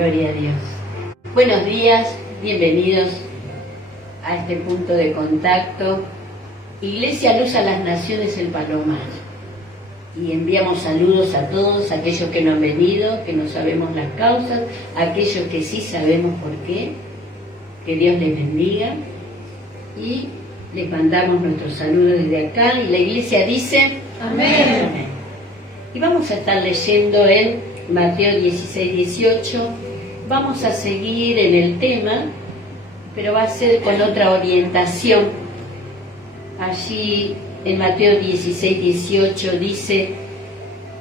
Gloria a Dios. Buenos días, bienvenidos a este punto de contacto. Iglesia Luz a las Naciones El Palomar. Y enviamos saludos a todos aquellos que no han venido, que no sabemos las causas, aquellos que sí sabemos por qué. Que Dios les bendiga. Y les mandamos nuestros saludos desde acá. Y la iglesia dice: Amén. Amén. Y vamos a estar leyendo en Mateo 16, 18. Vamos a seguir en el tema, pero va a ser con otra orientación. Allí en Mateo 16, 18 dice: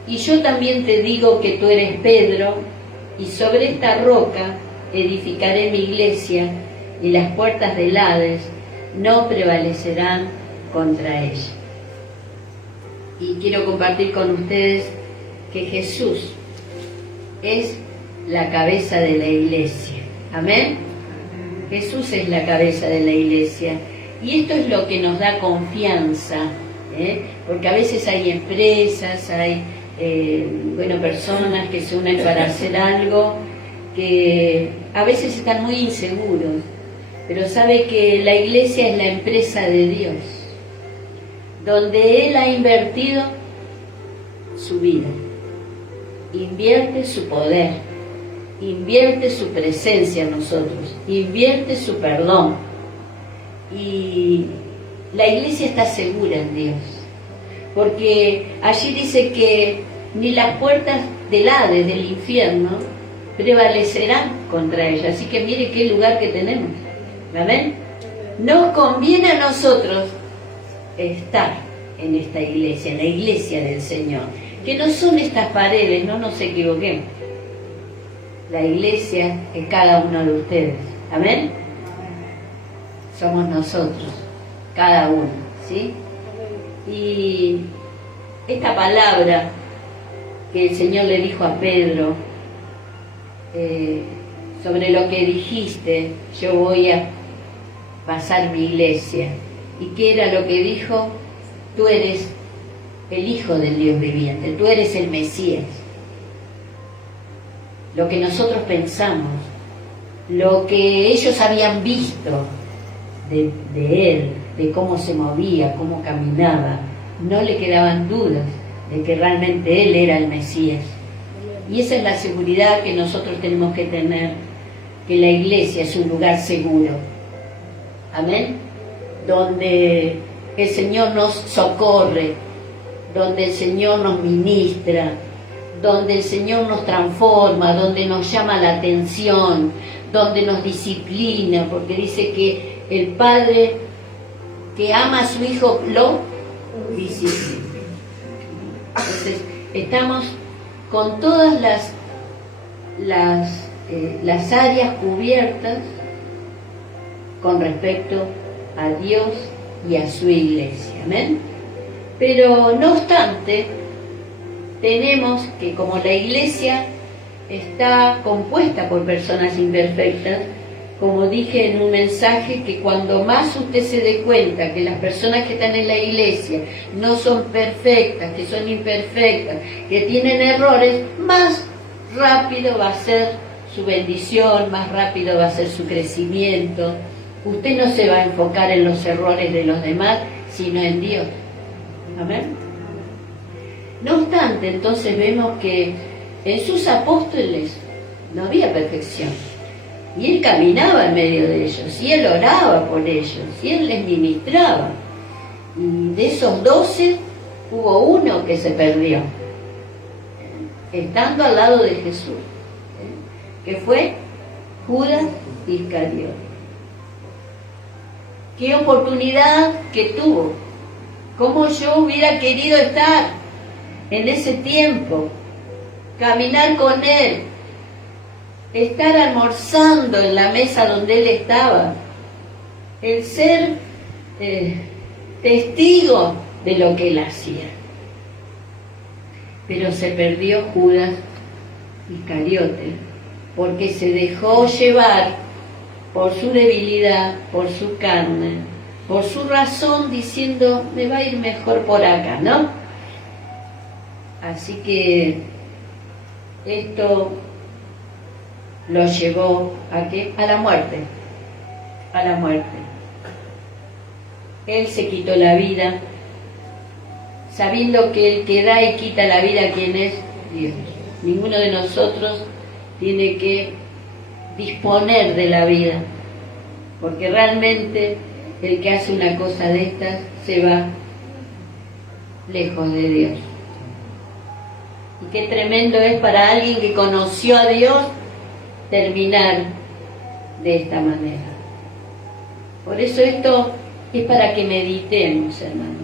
y yo también te digo que tú eres Pedro, y sobre esta roca edificaré mi iglesia, y las puertas del Hades no prevalecerán contra ella. Y quiero compartir con ustedes que Jesús es la cabeza de la iglesia. Amén. Jesús es la cabeza de la iglesia. Y esto es lo que nos da confianza, porque a veces hay empresas, hay personas que se unen para hacer algo, que a veces están muy inseguros, pero sabe que la iglesia es la empresa de Dios, donde Él ha invertido su vida, invierte su poder, invierte su presencia en nosotros, invierte su perdón. Y la iglesia está segura en Dios, porque allí dice que ni las puertas del Hades, del infierno, prevalecerán contra ella. Así que mire qué lugar que tenemos. ¿Amén? Nos conviene a nosotros estar en esta iglesia, en la iglesia del Señor, que no son estas paredes, no nos equivoquemos. La iglesia es cada uno de ustedes. ¿Amén? Somos nosotros, cada uno, ¿sí? Y esta palabra que el Señor le dijo a Pedro, sobre lo que dijiste, yo voy a pasar mi iglesia. ¿Y qué era lo que dijo? Tú eres el Hijo del Dios viviente, tú eres el Mesías. Lo que nosotros pensamos, lo que ellos habían visto de Él, de cómo se movía, cómo caminaba, no le quedaban dudas de que realmente Él era el Mesías. Y esa es la seguridad que nosotros tenemos que tener, que la iglesia es un lugar seguro. Amén. Donde el Señor nos socorre, donde el Señor nos ministra, donde el Señor nos transforma, donde nos llama la atención, donde nos disciplina, porque dice que el Padre que ama a su Hijo lo disciplina. Entonces, estamos con todas las áreas cubiertas con respecto a Dios y a su iglesia. Amén. Pero no obstante, tenemos que, como la iglesia está compuesta por personas imperfectas, como dije en un mensaje, que cuando más usted se dé cuenta que las personas que están en la iglesia no son perfectas, que son imperfectas, que tienen errores, más rápido va a ser su bendición, más rápido va a ser su crecimiento. Usted no se va a enfocar en los errores de los demás, sino en Dios. Amén. No obstante, entonces vemos que en sus apóstoles no había perfección. Y Él caminaba en medio de ellos, y Él oraba por ellos, y Él les ministraba. Y de esos 12, hubo uno que se perdió, estando al lado de Jesús, que fue Judas Iscariote. Qué oportunidad que tuvo, cómo yo hubiera querido estar en ese tiempo, caminar con Él, estar almorzando en la mesa donde Él estaba, el ser testigo de lo que Él hacía. Pero se perdió Judas Iscariote, porque se dejó llevar por su debilidad, por su carne, por su razón, diciendo, me va a ir mejor por acá, ¿no? Así que esto lo llevó ¿a qué? A la muerte. A la muerte. Él se quitó la vida, sabiendo que el que da y quita la vida, ¿quién es? Dios. Ninguno de nosotros tiene que disponer de la vida, porque realmente el que hace una cosa de estas se va lejos de Dios. Y qué tremendo es para alguien que conoció a Dios terminar de esta manera. Por eso esto es para que meditemos, hermanos.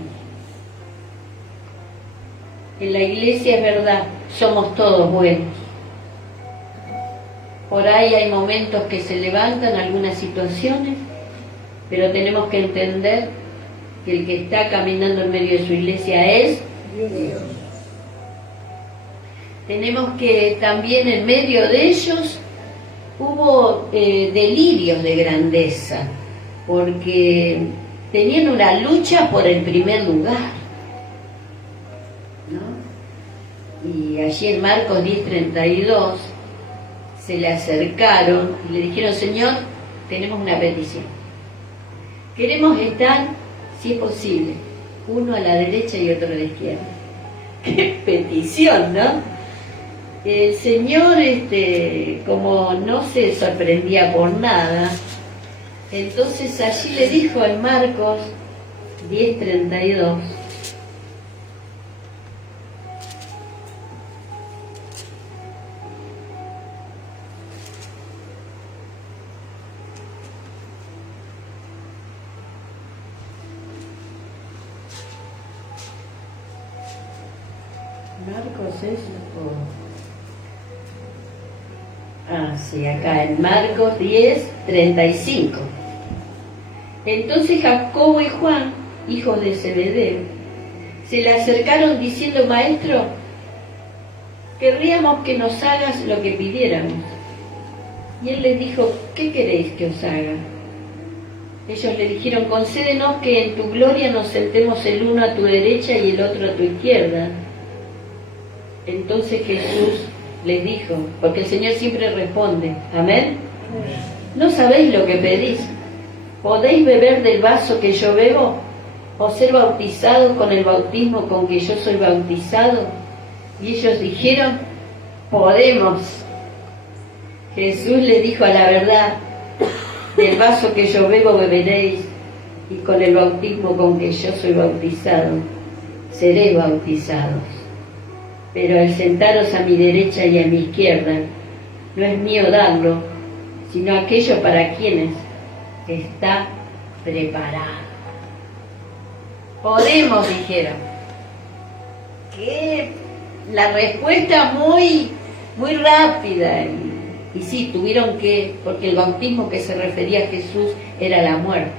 En la iglesia es verdad, somos todos buenos. Por ahí hay momentos que se levantan algunas situaciones, pero tenemos que entender que el que está caminando en medio de su iglesia es Dios. Tenemos que también en medio de ellos hubo delirios de grandeza, porque tenían una lucha por el primer lugar, ¿no? Y allí en Marcos 10:32 se le acercaron y le dijeron: Señor, tenemos una petición. Queremos estar, si es posible, uno a la derecha y otro a la izquierda. ¡Qué petición!, ¿no? El Señor, como no se sorprendía por nada, entonces allí le dijo en Marcos 10:32: Marcos es sí, acá en Marcos 10:35. Entonces Jacobo y Juan, hijos de Zebedeo, se le acercaron diciendo: Maestro, querríamos que nos hagas lo que pidiéramos. Y él les dijo: ¿qué queréis que os haga? Ellos le dijeron: concédenos que en tu gloria nos sentemos el uno a tu derecha y el otro a tu izquierda. Entonces Jesús les dijo, porque el Señor siempre responde, amén, ¿no sabéis lo que pedís? ¿Podéis beber del vaso que yo bebo? ¿O ser bautizados con el bautismo con que yo soy bautizado? Y ellos dijeron: podemos. Jesús les dijo: a la verdad, del vaso que yo bebo beberéis, y con el bautismo con que yo soy bautizado seréis bautizados. Pero el sentaros a mi derecha y a mi izquierda no es mío darlo, sino aquello para quienes está preparado. Podemos, dijeron. Que la respuesta muy rápida. Y sí, tuvieron que, porque el bautismo que se refería a Jesús era la muerte.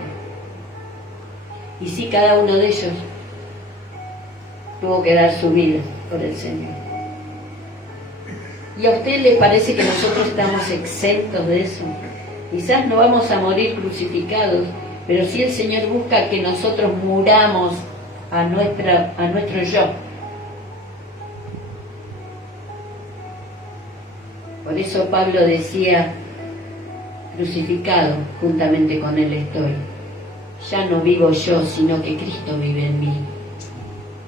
Y sí, cada uno de ellos tuvo que dar su vida por el Señor. ¿Y a usted le parece que nosotros estamos exentos de eso? Quizás no vamos a morir crucificados, pero sí el Señor busca que nosotros muramos a nuestro yo. Por eso Pablo decía: crucificado, juntamente con él estoy. Ya no vivo yo, sino que Cristo vive en mí.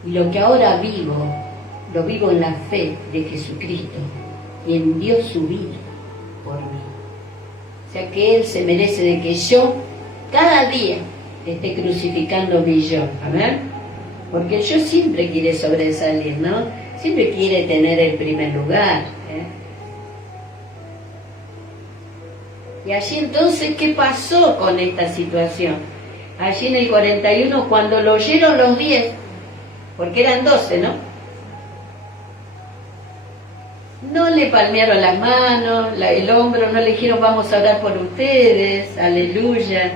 Y lo que ahora vivo, lo vivo en la fe de Jesucristo, quien dio su vida por mí. O sea que Él se merece de que yo cada día esté crucificando mi yo. Amén. Porque el yo siempre quiere sobresalir, ¿no? Siempre quiere tener el primer lugar, Y allí entonces, ¿qué pasó con esta situación? Allí en el 41, cuando lo oyeron los 10, porque eran 12, ¿no? No le palmearon las manos, el hombro, no le dijeron: vamos a orar por ustedes, aleluya.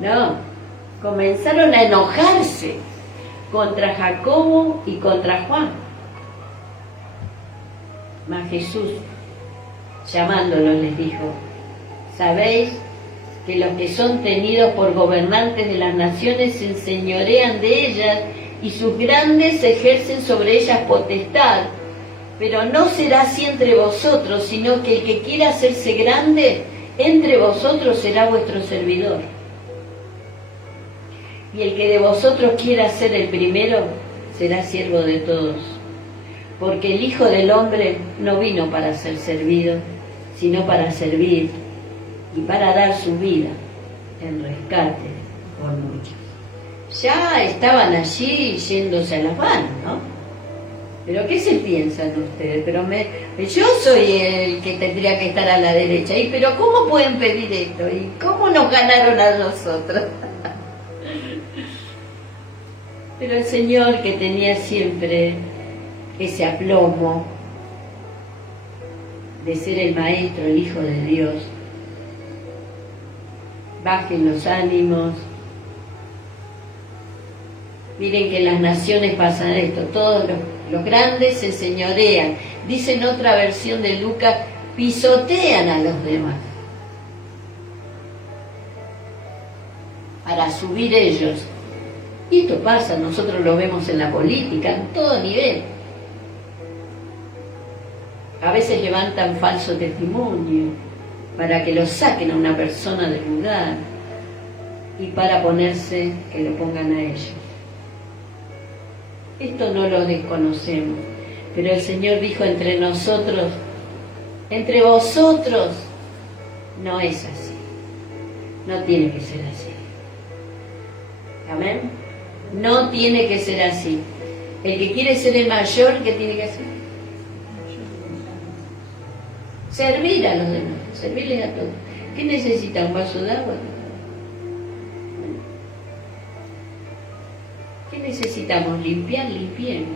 No, comenzaron a enojarse contra Jacobo y contra Juan. Mas Jesús, llamándolos, les dijo: ¿sabéis que los que son tenidos por gobernantes de las naciones se enseñorean de ellas y sus grandes ejercen sobre ellas potestad? Pero no será así entre vosotros, sino que el que quiera hacerse grande entre vosotros será vuestro servidor. Y el que de vosotros quiera ser el primero será siervo de todos. Porque el Hijo del Hombre no vino para ser servido, sino para servir y para dar su vida en rescate por muchos. Ya estaban allí yéndose a las manos, ¿no? ¿Pero qué se piensan ustedes? Yo soy el que tendría que estar a la derecha. Pero ¿cómo pueden pedir esto? ¿Y cómo nos ganaron a nosotros? Pero el Señor, que tenía siempre ese aplomo de ser el Maestro, el Hijo de Dios, bajen los ánimos. Miren que en las naciones pasan esto, todos los grandes se enseñorean. Dice en otra versión de Lucas, pisotean a los demás para subir ellos. Y esto pasa, nosotros lo vemos en la política, en todo nivel. A veces levantan falso testimonio para que lo saquen a una persona del lugar y para ponerse, que lo pongan a ellos. Esto no lo desconocemos, pero el Señor dijo entre nosotros, entre vosotros, no es así, no tiene que ser así. Amén. No tiene que ser así. El que quiere ser el mayor, ¿qué tiene que hacer? Servir a los demás, servirles a todos. ¿Qué necesita? ¿Un vaso de agua? ¿Qué necesitamos? Limpiar, limpiemos.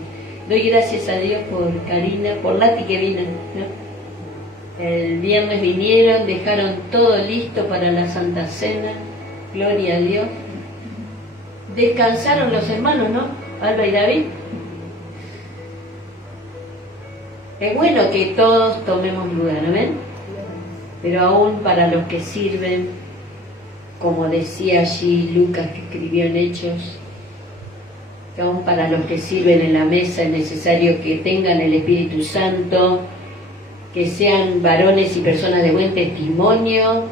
Doy gracias a Dios por Karina, por Lati que vino, ¿no? El viernes vinieron, dejaron todo listo para la Santa Cena. Gloria a Dios. Descansaron los hermanos, ¿no? Alba y David. Es bueno que todos tomemos lugar, ¿amén? Pero aún para los que sirven, como decía allí Lucas que escribió en Hechos, que aún para los que sirven en la mesa es necesario que tengan el Espíritu Santo, que sean varones y personas de buen testimonio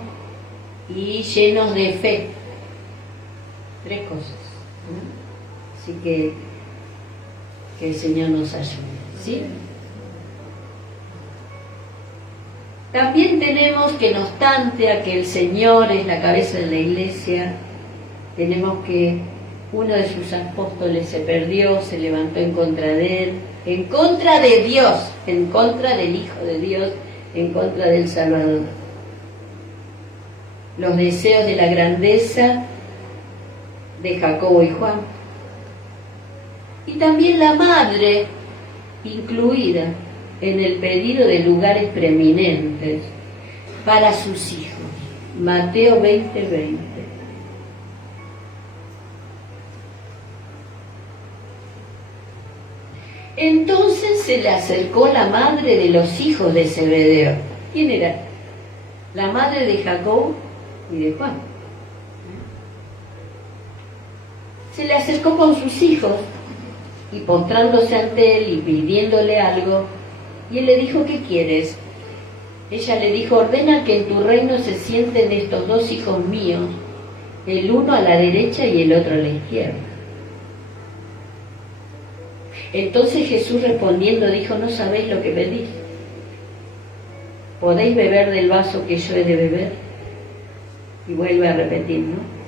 y llenos de fe. 3 cosas. Así que el Señor nos ayude, ¿sí? También tenemos que, no obstante a que el Señor es la cabeza de la iglesia, tenemos que uno de sus apóstoles se perdió, se levantó en contra de él, en contra de Dios, en contra del Hijo de Dios, en contra del Salvador. Los deseos de la grandeza de Jacobo y Juan. Y también la madre, incluida en el pedido de lugares preeminentes para sus hijos. Mateo 20:20. Entonces se le acercó la madre de los hijos de Zebedeo. ¿Quién era? La madre de Jacob y de Juan. Se le acercó con sus hijos y postrándose ante él y pidiéndole algo, y él le dijo, ¿qué quieres? Ella le dijo, ordena que en tu reino se sienten estos 2 hijos míos, el uno a la derecha y el otro a la izquierda. Entonces Jesús respondiendo dijo, no sabéis lo que pedís. ¿Podéis beber del vaso que yo he de beber? Y vuelve a repetir, ¿no?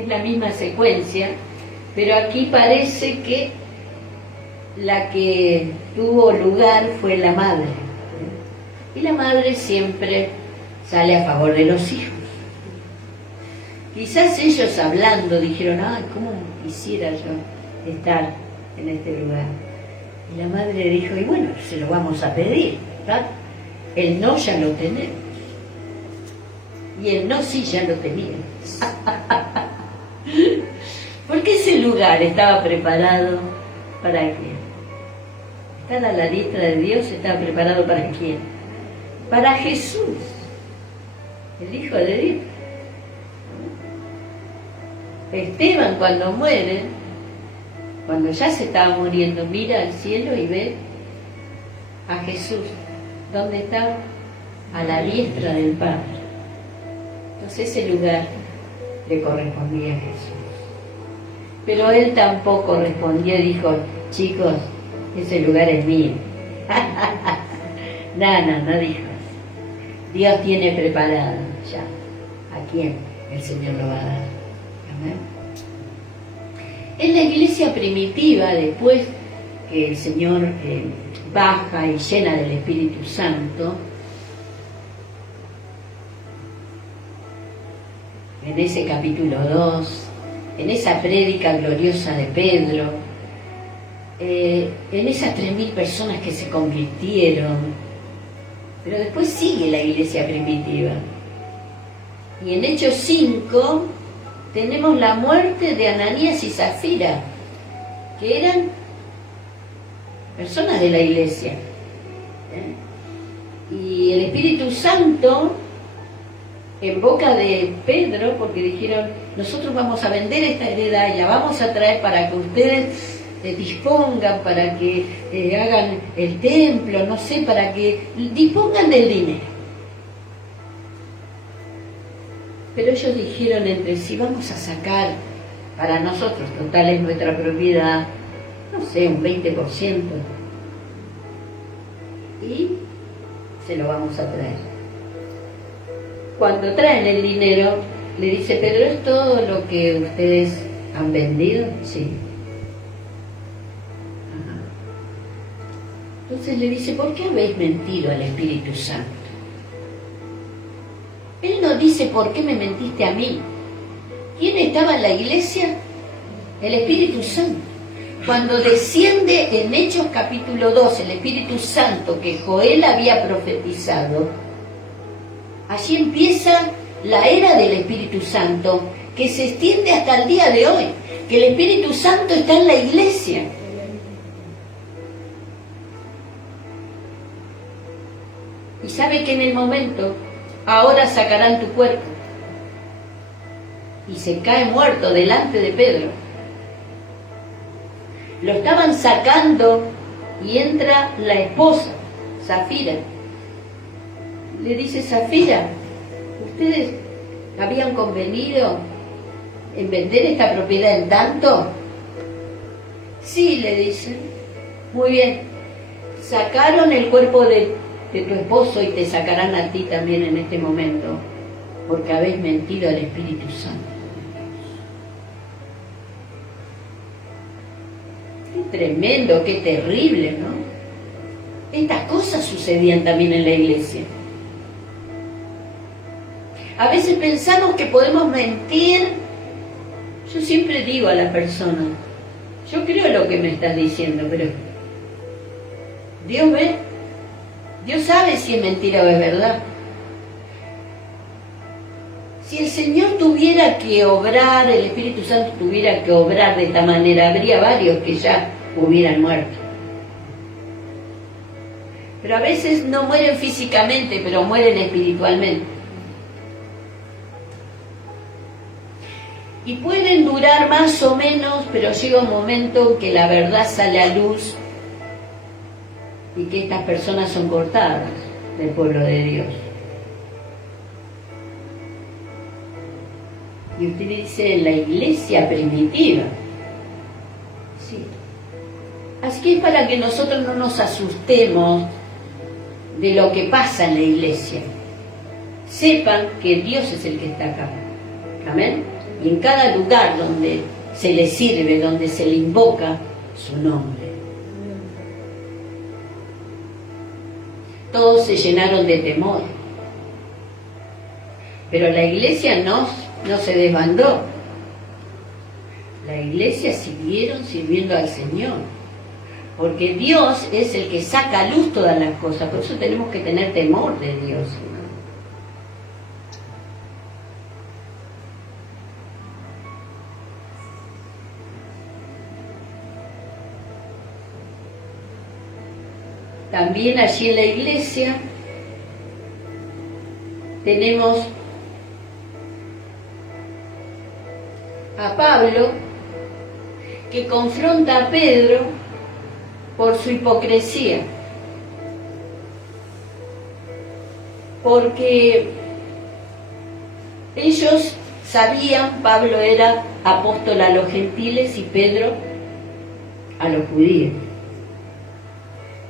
Es la misma secuencia, pero aquí parece que la que tuvo lugar fue la madre. Y la madre siempre sale a favor de los hijos. Quizás ellos hablando dijeron, ay, ¿cómo quisiera yo estar en este lugar? Y la madre dijo, y bueno, se lo vamos a pedir, ¿verdad? El no ya lo tenemos. Y el no sí ya lo teníamos. Porque ese lugar estaba preparado para quién. Estar a la diestra de Dios estaba preparado para quién. Para Jesús, el Hijo de Dios. Esteban, cuando muere, cuando ya se estaba muriendo, mira al cielo y ve a Jesús. ¿Dónde estaba? A la diestra del Padre. Entonces ese lugar le correspondía a Jesús. Pero él tampoco respondió y dijo, chicos, ese lugar es mío. No dijo. Dios tiene preparado ya a quién el Señor lo va a dar. Amén. En la iglesia primitiva, después que el Señor baja y llena del Espíritu Santo, en ese capítulo 2, en esa prédica gloriosa de Pedro, en esas 3.000 personas que se convirtieron, pero después sigue la iglesia primitiva. Y en Hechos 5 tenemos la muerte de Ananías y Zafira, que eran personas de la iglesia. Y el Espíritu Santo, en boca de Pedro, porque dijeron, nosotros vamos a vender esta heredad y la vamos a traer para que ustedes dispongan, para que hagan el templo, no sé, para que dispongan del dinero. Pero ellos dijeron entre sí, vamos a sacar para nosotros, total es nuestra propiedad, no sé, un 20%. Y se lo vamos a traer. Cuando traen el dinero, le dice, Pedro, ¿es todo lo que ustedes han vendido? Sí. Ajá. Entonces le dice, ¿por qué habéis mentido al Espíritu Santo? Él no dice, ¿por qué me mentiste a mí? ¿Quién estaba en la iglesia? El Espíritu Santo. Cuando desciende en Hechos capítulo 2 el Espíritu Santo que Joel había profetizado, allí empieza la era del Espíritu Santo, que se extiende hasta el día de hoy, que el Espíritu Santo está en la iglesia. Y sabe que en el momento, ahora sacarán tu cuerpo. Y se cae muerto delante de Pedro. Lo estaban sacando y entra la esposa, Zafira. Le dice, Zafira, ¿ustedes habían convenido en vender esta propiedad en tanto? Sí, le dicen. Muy bien. Sacaron el cuerpo de tu esposo y te sacarán a ti también en este momento, porque habéis mentido al Espíritu Santo. Qué tremendo, qué terrible, ¿no? Estas cosas sucedían también en la iglesia. A veces pensamos que podemos mentir. Yo siempre digo a la persona, yo creo lo que me estás diciendo, pero Dios ve, Dios sabe si es mentira o es verdad. Si el Señor tuviera que obrar, el Espíritu Santo tuviera que obrar de esta manera, habría varios que ya hubieran muerto. Pero a veces no mueren físicamente, pero mueren espiritualmente. Y pueden durar más o menos, pero llega un momento en que la verdad sale a luz y que estas personas son cortadas del pueblo de Dios. Y usted dice en la iglesia primitiva. Sí. Así que es para que nosotros no nos asustemos de lo que pasa en la iglesia. Sepan que Dios es el que está acá. Amén. Y en cada lugar donde se le sirve, donde se le invoca su nombre. Todos se llenaron de temor. Pero la iglesia no se desbandó. La iglesia siguieron sirviendo al Señor. Porque Dios es el que saca a luz todas las cosas. Por eso tenemos que tener temor de Dios. También allí en la iglesia tenemos a Pablo, que confronta a Pedro por su hipocresía. Porque ellos sabían, Pablo era apóstol a los gentiles y Pedro a los judíos.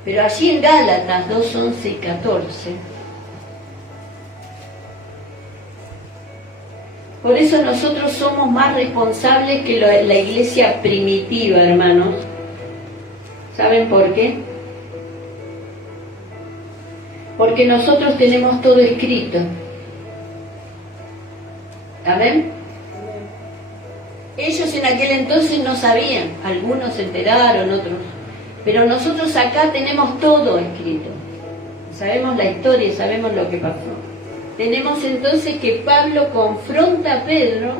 Pero allí en Gálatas 2, 11 y 14, por eso nosotros somos más responsables que la iglesia primitiva, hermanos. ¿Saben por qué? Porque nosotros tenemos todo escrito. ¿Amén? Ellos en aquel entonces no sabían, algunos se enteraron, otros, pero nosotros acá tenemos todo escrito. Sabemos la historia, sabemos lo que pasó. Tenemos entonces que Pablo confronta a Pedro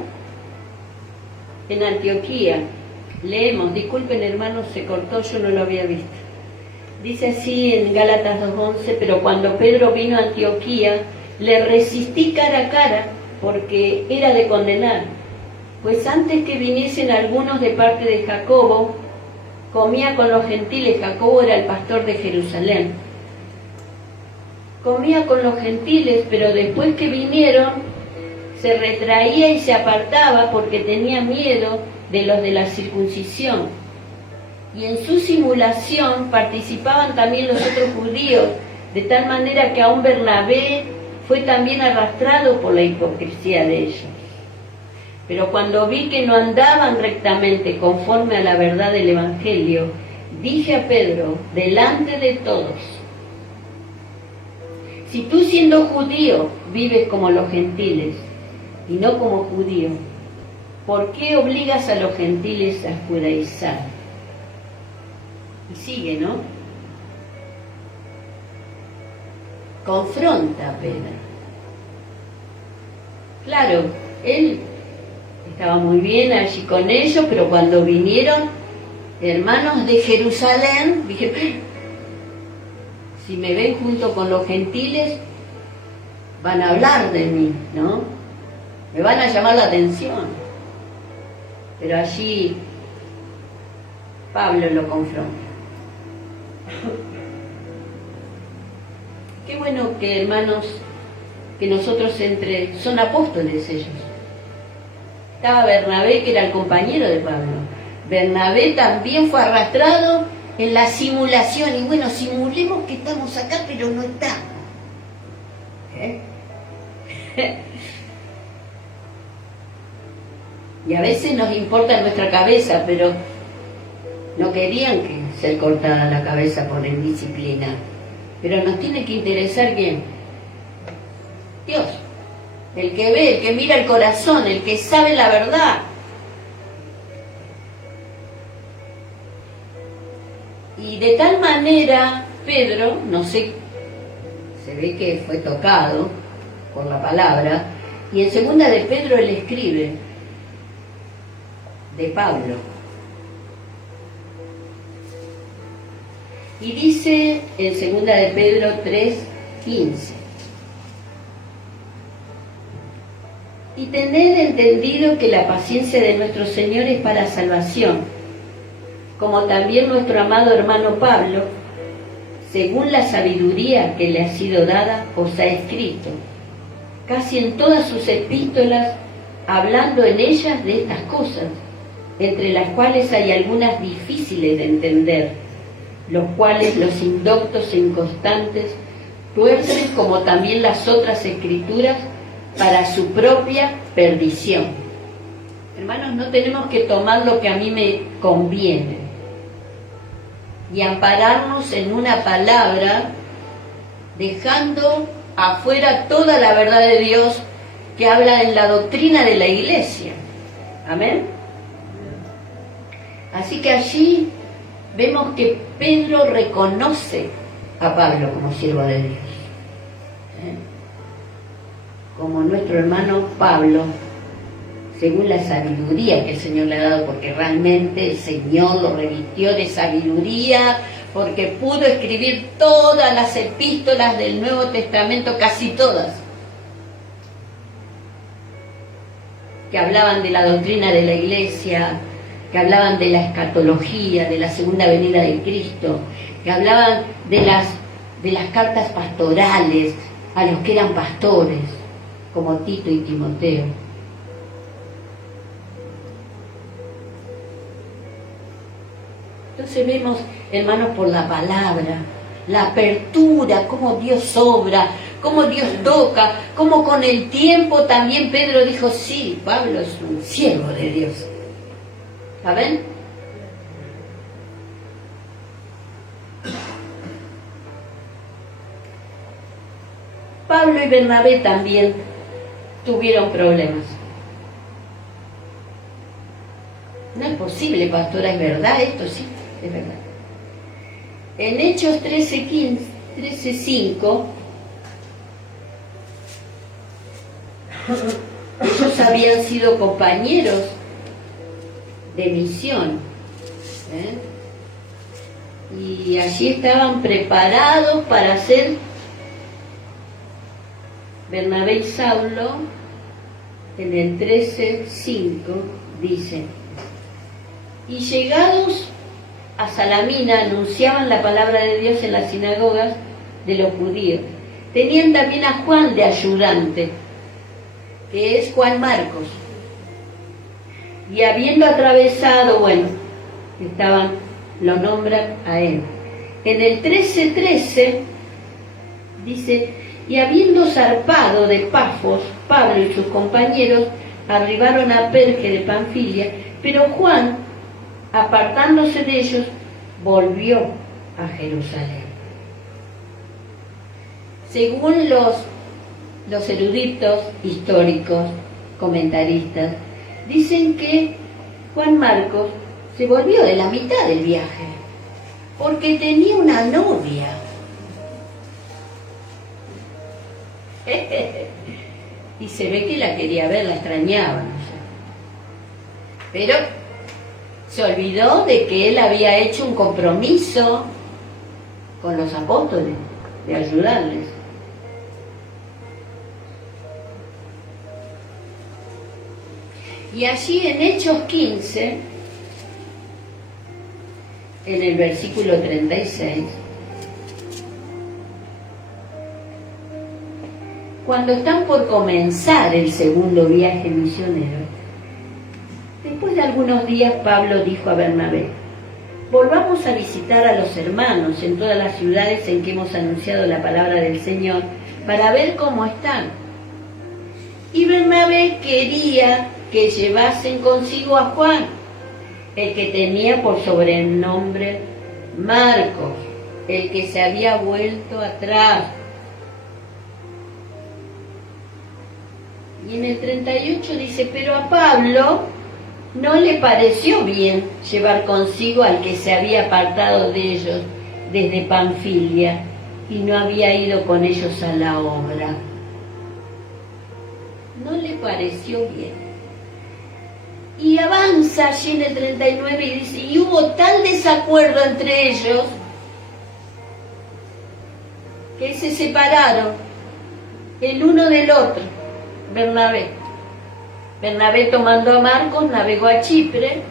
en Antioquía. Leemos, disculpen hermanos, se cortó, yo no lo había visto. Dice así en Gálatas 2:11, pero cuando Pedro vino a Antioquía, le resistí cara a cara, porque era de condenar. Pues antes que viniesen algunos de parte de Jacobo, comía con los gentiles. Jacobo era el pastor de Jerusalén. Comía con los gentiles, pero después que vinieron, se retraía y se apartaba porque tenía miedo de los de la circuncisión. Y en su simulación participaban también los otros judíos, de tal manera que aún Bernabé fue también arrastrado por la hipocresía de ellos. Pero cuando vi que no andaban rectamente conforme a la verdad del Evangelio, dije a Pedro, delante de todos: si tú siendo judío vives como los gentiles y no como judío, ¿por qué obligas a los gentiles a judaizar? Y sigue, ¿no? Confronta a Pedro. Claro, él estaba muy bien allí con ellos, pero cuando vinieron hermanos de Jerusalén, dije, si me ven junto con los gentiles, van a hablar de mí, ¿no? Me van a llamar la atención. Pero allí Pablo lo confronta. Qué bueno que, hermanos, que nosotros son apóstoles ellos. Estaba Bernabé, que era el compañero de Pablo. Bernabé también fue arrastrado en la simulación. Y bueno, simulemos que estamos acá, pero no estamos. Y a veces nos importa nuestra cabeza, pero no querían que ser cortada la cabeza por la indisciplina. Pero nos tiene que interesar ¿quién? Dios. El que ve, el que mira el corazón, el que sabe la verdad. Y de tal manera, Pedro, no sé, se ve que fue tocado por la palabra, y en segunda de Pedro él escribe de Pablo. Y dice en segunda de Pedro 3:15. Y tened entendido que la paciencia de nuestro Señor es para salvación, como también nuestro amado hermano Pablo, según la sabiduría que le ha sido dada, os ha escrito, casi en todas sus epístolas, hablando en ellas de estas cosas, entre las cuales hay algunas difíciles de entender, los cuales los indoctos e inconstantes tuercen, como también las otras escrituras, para su propia perdición. Hermanos, no tenemos que tomar lo que a mí me conviene y ampararnos en una palabra, dejando afuera toda la verdad de Dios que habla en la doctrina de la iglesia. Amén. Así que allí vemos que Pedro reconoce a Pablo como siervo de Dios. Como nuestro hermano Pablo, según la sabiduría que el Señor le ha dado, porque realmente el Señor lo revistió de sabiduría, porque pudo escribir todas las epístolas del Nuevo Testamento, casi todas, que hablaban de la doctrina de la iglesia, que hablaban de la escatología, de la segunda venida de Cristo, que hablaban de las cartas pastorales a los que eran pastores, como Tito y Timoteo. Entonces vemos, hermanos, por la palabra, la apertura, cómo Dios obra, cómo Dios toca, cómo con el tiempo también Pedro dijo, sí, Pablo es un siervo de Dios. ¿Saben? Pablo y Bernabé también tuvieron problemas. No es posible, pastora, ¿es verdad esto? Sí, es verdad. En Hechos 13:5, ellos habían sido compañeros de misión, y allí estaban preparados para hacer Bernabé y Saulo. En el 13:5 dice: y llegados a Salamina anunciaban la palabra de Dios en las sinagogas de los judíos. Tenían también a Juan de ayudante, que es Juan Marcos. Y habiendo atravesado, lo nombran a él. En el 13:13 dice: y habiendo zarpado de Pafos, Pablo y sus compañeros arribaron a Perge de Panfilia, pero Juan, apartándose de ellos, volvió a Jerusalén. Según los eruditos históricos, comentaristas, dicen que Juan Marcos se volvió de la mitad del viaje, porque tenía una novia. Y se ve que la quería ver, la extrañaba, no sé. Pero se olvidó de que él había hecho un compromiso con los apóstoles de ayudarles. Y allí en Hechos 15, en el versículo 36, cuando están por comenzar el segundo viaje misionero, después de algunos días Pablo dijo a Bernabé: volvamos a visitar a los hermanos en todas las ciudades en que hemos anunciado la palabra del Señor, para ver cómo están. Y Bernabé quería que llevasen consigo a Juan, el que tenía por sobrenombre Marcos, el que se había vuelto atrás. Y en el 38 dice: pero a Pablo no le pareció bien llevar consigo al que se había apartado de ellos desde Panfilia y no había ido con ellos a la obra. No le pareció bien. Y avanza allí en el 39 y dice: y hubo tal desacuerdo entre ellos que se separaron el uno del otro. Bernabé tomando a Marcos navegó a Chipre,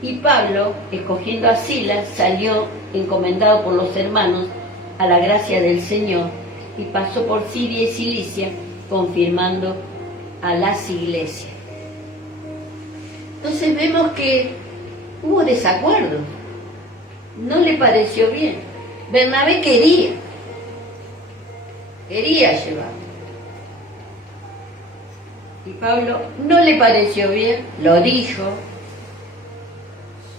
y Pablo, escogiendo a Silas, salió encomendado por los hermanos a la gracia del Señor, y pasó por Siria y Cilicia, confirmando a las iglesias. Entonces vemos que hubo desacuerdos, no le pareció bien. Bernabé quería llevar. Y Pablo no le pareció bien, lo dijo.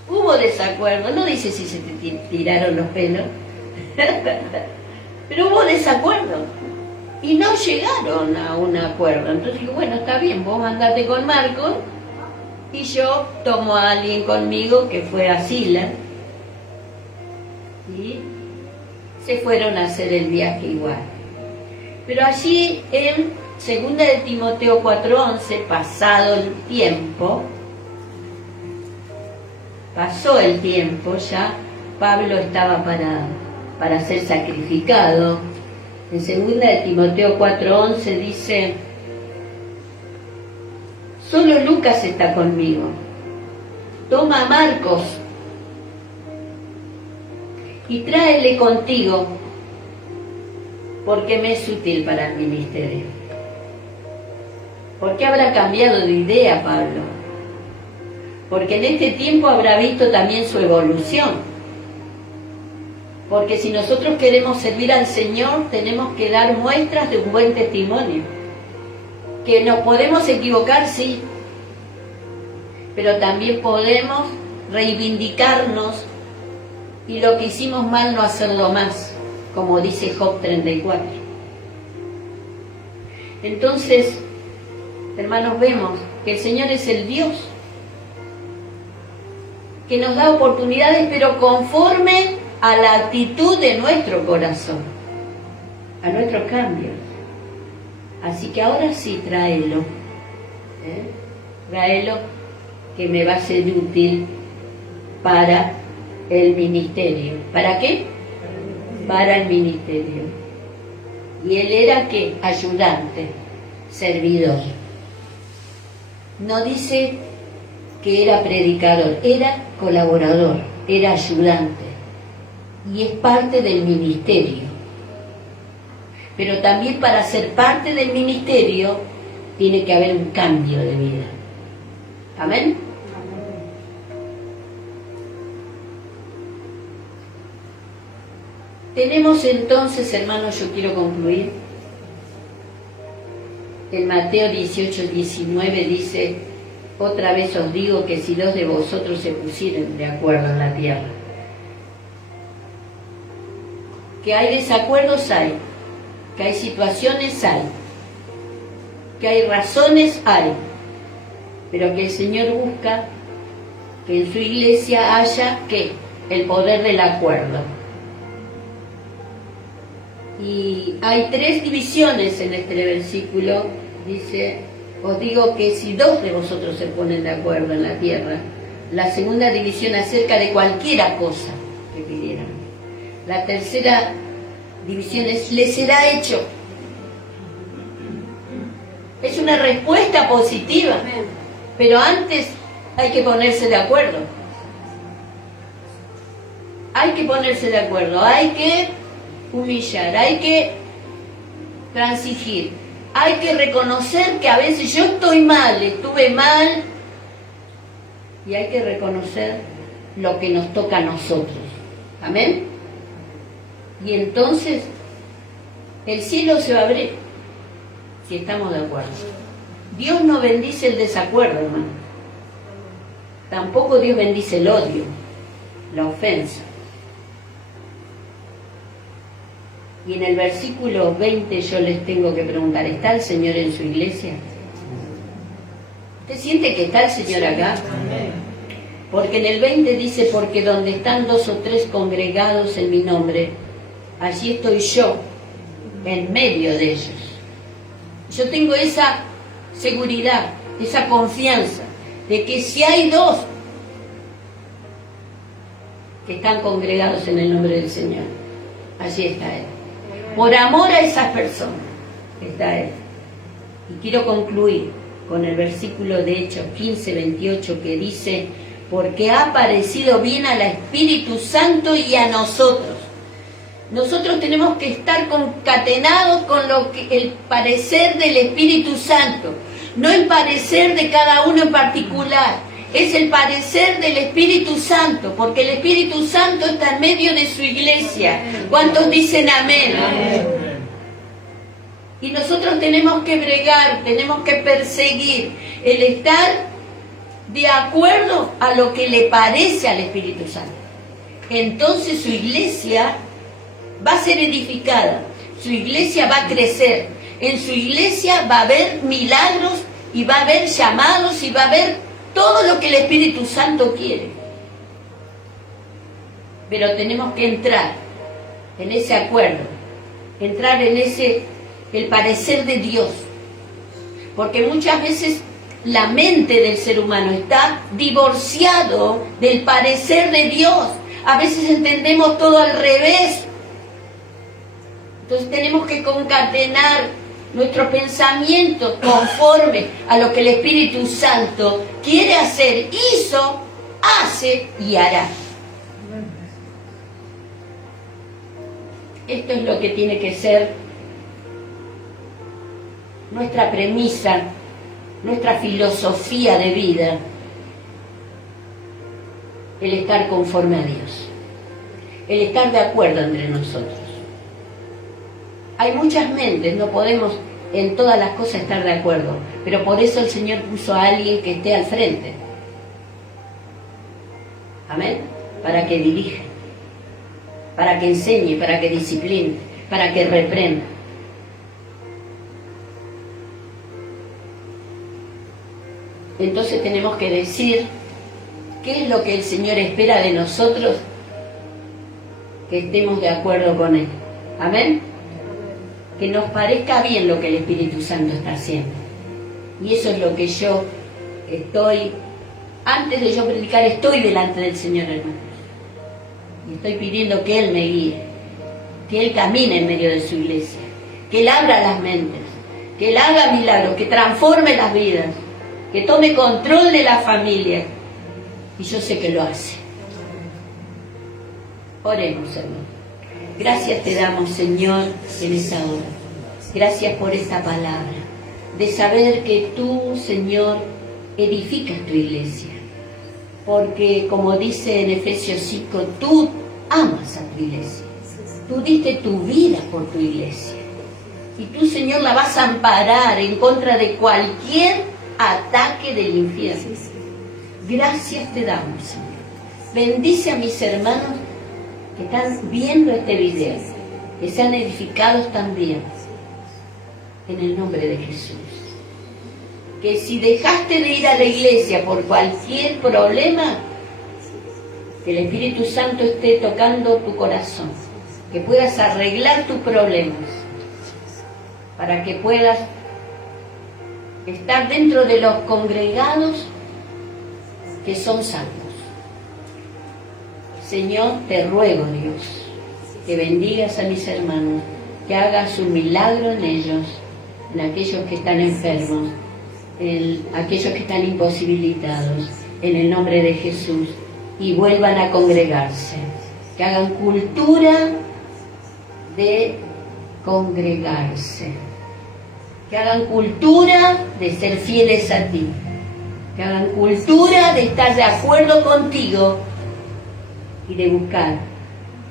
Hubo desacuerdo, no dice si se te tiraron los pelos, pero hubo desacuerdo y no llegaron a un acuerdo. Entonces digo: bueno, está bien, vos andate con Marcos y yo tomo a alguien conmigo, que fue a Silas, y se fueron a hacer el viaje igual. Pero allí en Segunda de Timoteo 4:11, pasó el tiempo ya, Pablo estaba para ser sacrificado. En Segunda de Timoteo 4:11 dice: solo Lucas está conmigo. toma a Marcos y tráele contigo, porque me es útil para el ministerio. ¿Por qué habrá cambiado de idea Pablo? Porque en este tiempo habrá visto también su evolución. Porque si nosotros queremos servir al Señor, tenemos que dar muestras de un buen testimonio. Que nos podemos equivocar, sí, pero también podemos reivindicarnos y lo que hicimos mal no hacerlo más, como dice Job 34. Entonces, hermanos, vemos que el Señor es el Dios que nos da oportunidades, pero conforme a la actitud de nuestro corazón, a nuestros cambios. Así que ahora sí, tráelo, tráelo, que me va a ser útil para el ministerio. ¿Para qué? Para el ministerio. Y él era, ¿qué? Ayudante, servidor. No dice que era predicador, era colaborador, era ayudante. Y es parte del ministerio. Pero también para ser parte del ministerio tiene que haber un cambio de vida. ¿Amén? Tenemos entonces, hermanos, yo quiero concluir. En Mateo 18:19 dice: otra vez os digo que si dos de vosotros se pusieren de acuerdo en la tierra. Que hay desacuerdos, hay. Que hay situaciones, hay. Que hay razones, hay. Pero que el Señor busca que en su iglesia haya, ¿qué? El poder del acuerdo. Y hay 3 divisiones en este versículo. Dice: os digo que si dos de vosotros se ponen de acuerdo en la tierra. La segunda división acerca de cualquiera cosa que pidieran. La tercera división es: les será hecho. Es una respuesta positiva, pero antes hay que ponerse de acuerdo. Hay que ponerse de acuerdo, hay que humillar, hay que transigir, hay que reconocer que a veces yo estoy mal, estuve mal, y hay que reconocer lo que nos toca a nosotros. ¿Amén? Y entonces el cielo se va a abrir si estamos de acuerdo. Dios no bendice el desacuerdo, hermano. Tampoco Dios bendice el odio, la ofensa. Y en el versículo 20 yo les tengo que preguntar: ¿está el Señor en su iglesia? ¿Usted siente que está el Señor acá? Porque en el 20 dice: porque donde están 2 o 3 congregados en mi nombre, allí estoy yo, en medio de ellos. Yo tengo esa seguridad, esa confianza, de que si hay 2 que están congregados en el nombre del Señor, allí está Él. Por amor a esas personas está Él. Y quiero concluir con el versículo de Hechos 15:28 que dice: porque ha parecido bien al Espíritu Santo y a nosotros. Nosotros tenemos que estar concatenados con lo que el parecer del Espíritu Santo, no el parecer de cada uno en particular, es el parecer del Espíritu Santo, porque el Espíritu Santo está en medio de su iglesia. ¿Cuántos dicen amén? Amén. Y nosotros tenemos que bregar, tenemos que perseguir el estar de acuerdo a lo que le parece al Espíritu Santo. Entonces su iglesia va a ser edificada, su iglesia va a crecer, en su iglesia va a haber milagros y va a haber llamados y va a haber todo lo que el Espíritu Santo quiere. Pero tenemos que entrar en ese acuerdo, entrar en el parecer de Dios, porque muchas veces la mente del ser humano está divorciado del parecer de Dios. A veces entendemos todo al revés. Entonces tenemos que concatenar nuestros pensamientos conforme a lo que el Espíritu Santo quiere hacer, hizo hace y hará. Esto es lo que tiene que ser nuestra premisa, nuestra filosofía de vida, el estar conforme a Dios, el estar de acuerdo entre nosotros. Hay muchas mentes, no podemos en todas las cosas estar de acuerdo, pero por eso el Señor puso a alguien que esté al frente. Amén. Para que dirija, para que enseñe, para que discipline, para que reprenda. Entonces tenemos que decir qué es lo que el Señor espera de nosotros, que estemos de acuerdo con Él. Amén. Que nos parezca bien lo que el Espíritu Santo está haciendo. Y eso es lo que yo estoy, antes de yo predicar, estoy delante del Señor, hermanos. Y estoy pidiendo que Él me guíe, que Él camine en medio de su iglesia, que Él abra las mentes, que Él haga milagros, que transforme las vidas, que tome control de la familia. Y yo sé que lo hace. Oremos, hermano. Gracias te damos, Señor, en esta hora. Gracias por esta palabra, de saber que tú, Señor, edificas tu iglesia. Porque, como dice en Efesios 5, tú amas a tu iglesia. Tú diste tu vida por tu iglesia. Y tú, Señor, la vas a amparar en contra de cualquier ataque del infierno. Gracias te damos, Señor. Bendice a mis hermanos que están viendo este video, que sean edificados también, en el nombre de Jesús. Que si dejaste de ir a la iglesia por cualquier problema, que el Espíritu Santo esté tocando tu corazón, que puedas arreglar tus problemas, para que puedas estar dentro de los congregados que son salvos. Señor, te ruego, Dios, que bendigas a mis hermanos, que hagas un milagro en ellos, en aquellos que están enfermos, en aquellos que están imposibilitados, en el nombre de Jesús, y vuelvan a congregarse, que hagan cultura de congregarse, que hagan cultura de ser fieles a ti, que hagan cultura de estar de acuerdo contigo y de buscar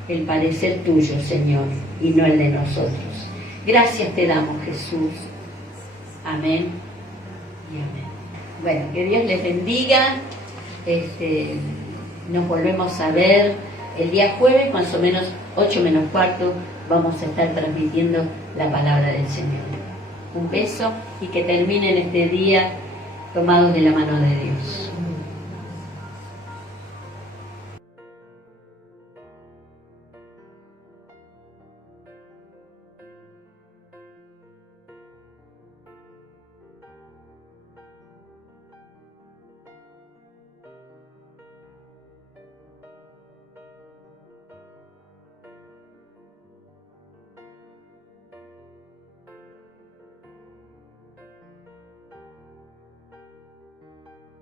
el parecer tuyo, Señor, y no el de nosotros. Gracias te damos, Jesús. Amén y amén. Bueno, que Dios les bendiga. Nos volvemos a ver el día jueves, más o menos 8 menos cuarto, vamos a estar transmitiendo la palabra del Señor. Un beso y que terminen este día tomados de la mano de Dios.